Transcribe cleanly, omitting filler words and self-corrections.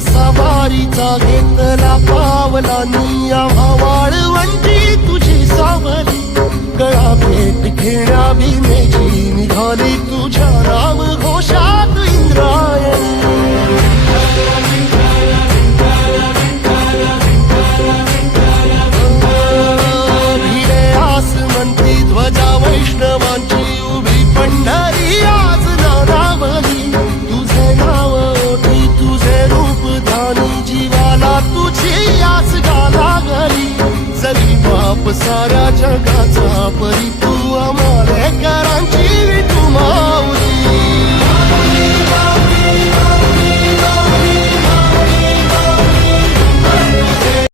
सवारीचा घेतला पावला निया वाळवंटी तुझी सावली गळा भेट घेण्या भीमेची निघाली तुझी